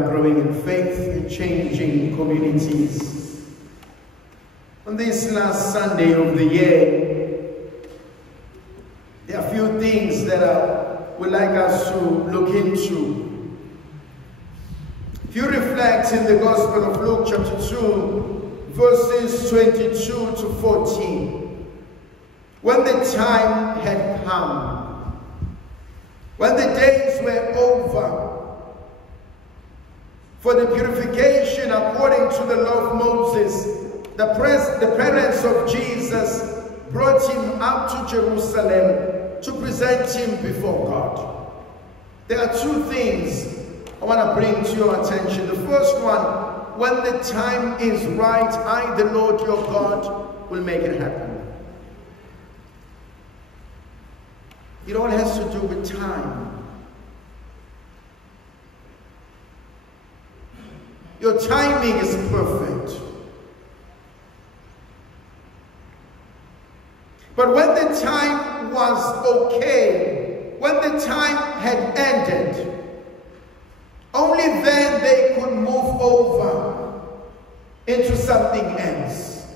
are growing in faith and changing communities. On this last Sunday of the year, there are a few things that I would like us to look into. If you reflect in the Gospel of Luke chapter 2, verses 22 to 14, when the time had come, when the days were over, for the purification according to the law of Moses, the parents of Jesus brought him up to Jerusalem to present him before God. There are two things I want to bring to your attention. The first one, when the time is right, I, the Lord your God, will make it happen. It all has to do with time. Your timing is perfect. But when the time was okay, when the time had ended, only then they could move over into something else.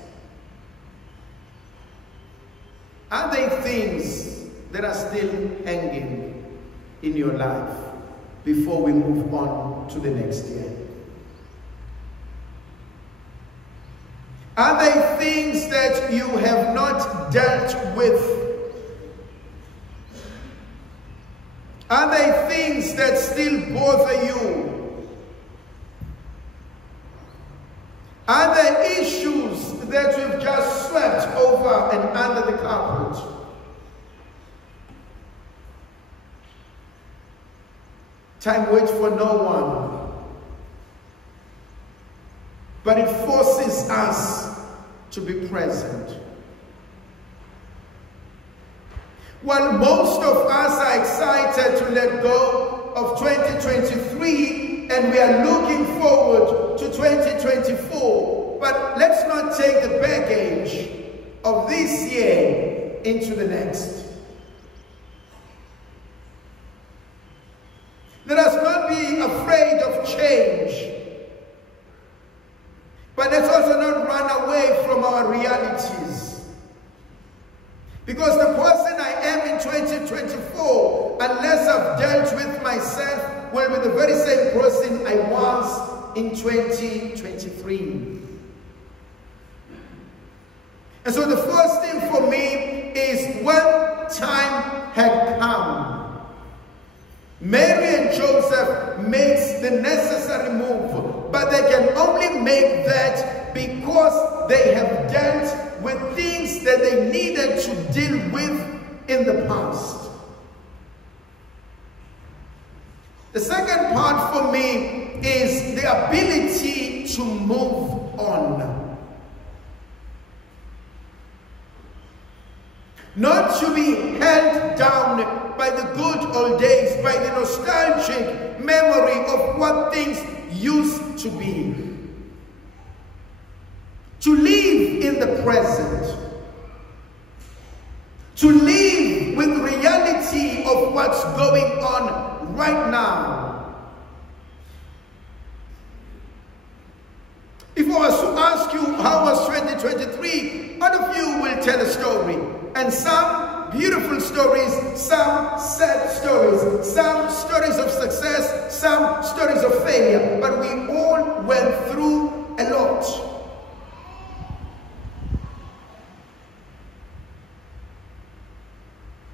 Are there things that are still hanging in your life before we move on to the next year? Are there things that you have not dealt with? Are there things that still bother you? Are there issues that you've just swept over and under the carpet? Time waits for no one. But it forces us to be present. While most of us are excited to let go of 2023 and we are looking forward to 2024, but let's not take the baggage of this year into the next. Let us not be afraid of change. But let's also not run away from our realities. Because the person I am in 2024, unless I've dealt with myself, will be the very same person I was in 2023. And so the first thing for me is when time had come, Mary and Joseph makes the necessary move, but they can only make that because they have dealt with things that they needed to deal with in the past. The second part for me is the ability to move on. Not to be held down by the good old days, by the nostalgic memory of what things used to be. To live in the present. To live with reality of what's going on right now. If I was to ask you how was 2023, all of you will tell a story. And some beautiful stories, some sad stories, some stories of success, some stories of failure. But we all went through a lot.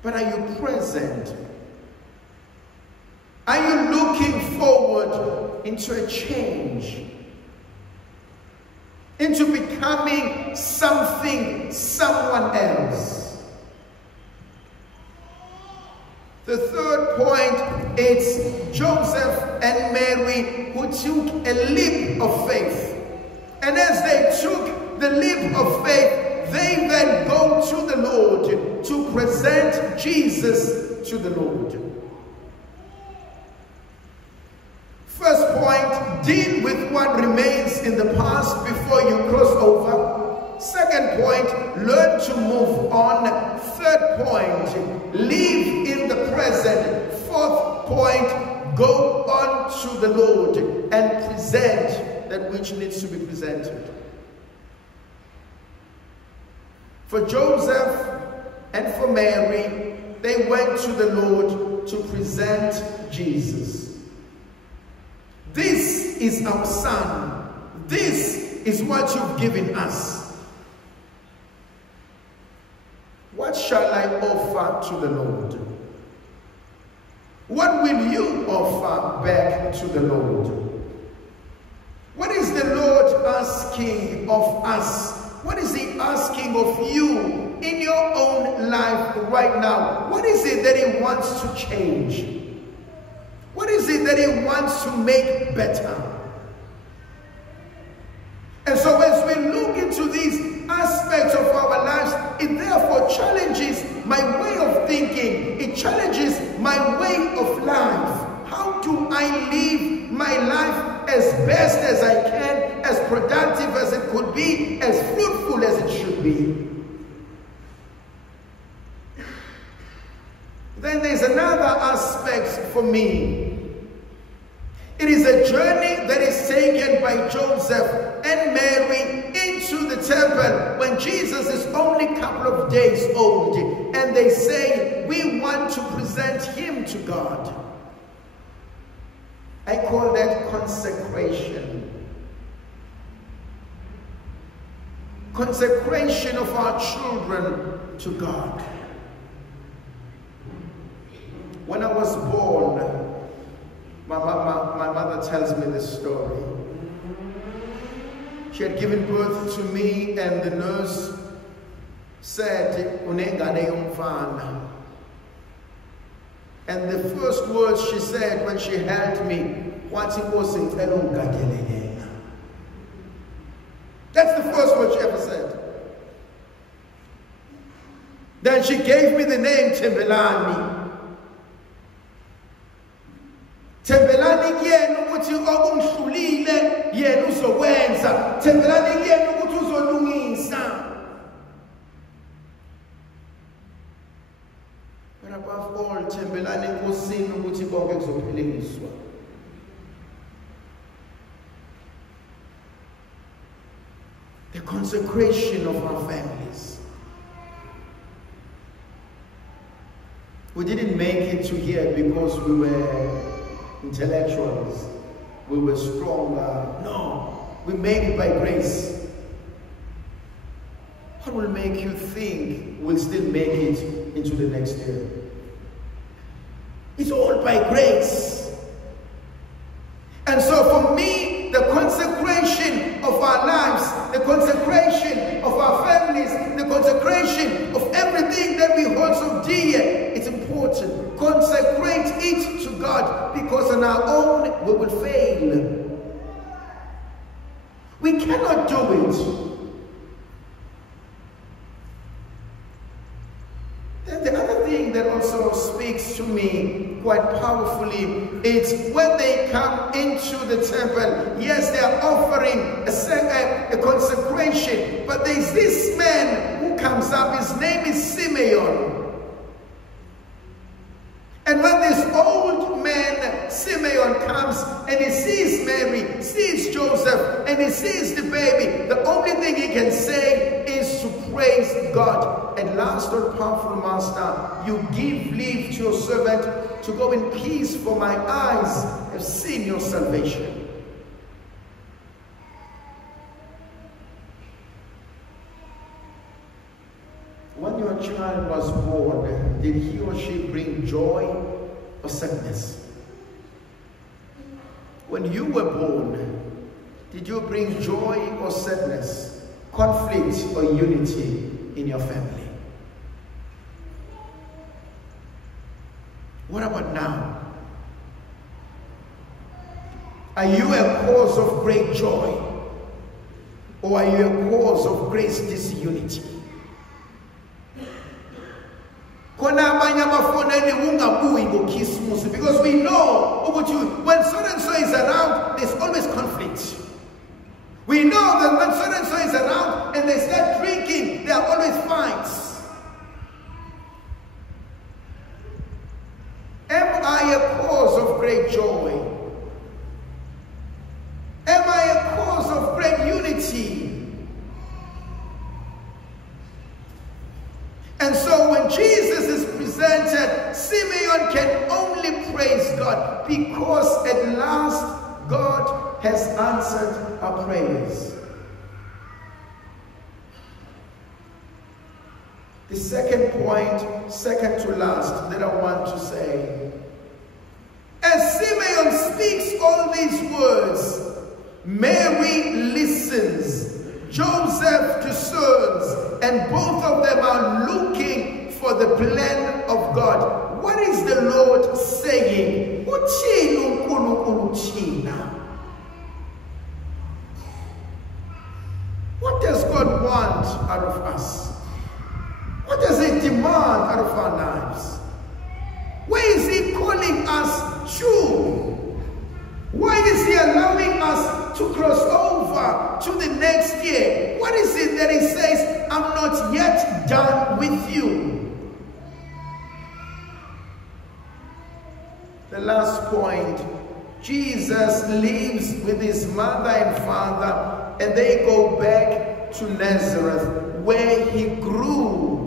But are you present? Are you looking forward into a change? Into becoming something, someone else? The third point is Joseph and Mary who took a leap of faith. And as they took the leap of faith, they then go to the Lord to present Jesus to the Lord. First point, deal with what remains in the past before you cross over. Second point, learn to move on. Third point, live in the present. Fourth point, go on to the Lord and present that which needs to be presented. For Joseph and for Mary, they went to the Lord to present Jesus. This is our son. This is what you've given us. What shall I offer to the Lord? What will you offer back to the Lord? What is the Lord asking of us? What is he asking of you in your own life right now? What is it that he wants to change? What is it that he wants to make better? And so as we look into these aspects of our lives, it therefore challenges my way of thinking. It challenges my way of life. How do I live my life as best as I can, as productive as it could be, as fruitful as it should be? Then there's another aspect for me. It is a journey that is taken by Joseph and Mary into the temple when Jesus is only a couple of days old. And they say, we want to present him to God. I call that consecration. Consecration of our children to God. When I was born, my mother tells me this story. She had given birth to me and the nurse said, "Unengane yomfana." And the first words she said when she held me, "That's the first word she ever said. Then she gave me the name Tembelani. Tembelani kuyena ukuthi okungihlulile yena uzokwenza. Tembelani kuyena ukuthi uzolungisa. But above all, tembelani enkosini ukuthi konke kuzopheleliswa. The consecration of our families. We didn't make it to here because we were intellectuals, we were stronger. No, we made it by grace. What will make you think we'll still make it into the next year? It's all by grace. And so for me, the consecration of our lives, the consecration of our families, the consecration of everything that we hold so dear, it's important. Consecrate it to God, because on our own we will fail. We cannot do it. Then the other thing that also speaks to me quite powerfully is when they come into the temple. Yes, they are offering a consecration, but there's this man who comes up. His name is Simeon. And when this old man, Simeon, comes and he sees Mary, sees Joseph, and he sees the baby, the only thing he can say is to praise God. And last, all powerful Master, you give leave to your servant to go in peace, for my eyes have seen your salvation. When your child was born, did he or she bring joy or sadness? When you were born, did you bring joy or sadness, conflict or unity in your family? What about now? Are you a cause of great joy, or are you a cause of great disunity? Because we know when so and so is around, there's always conflict. We know that when so and so is around and they start drinking, there are always fights. Am I a cause of great joy? And so when Jesus is presented, Simeon can only praise God because at last God has answered our prayers. The second point, second to last, that I want to say. As Simeon speaks all these words, Mary listens, Joseph discerns, and both of them are looking for the plan of God. What is the Lord saying? What does God want out of us? What does He demand out of our lives? Where is He calling us to? Why is He allowing us to cross over to the next year? What is it that He says, I'm not yet done with you? The last point, Jesus lives with His mother and father, and they go back to Nazareth, where He grew.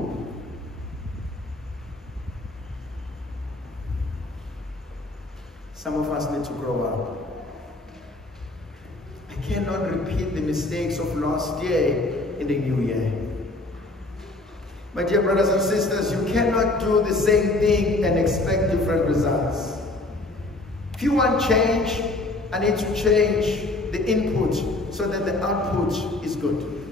Some of us need to grow up. I cannot repeat the mistakes of last year in the new year. My dear brothers and sisters, you cannot do the same thing and expect different results. If you want change, I need to change the input so that the output is good.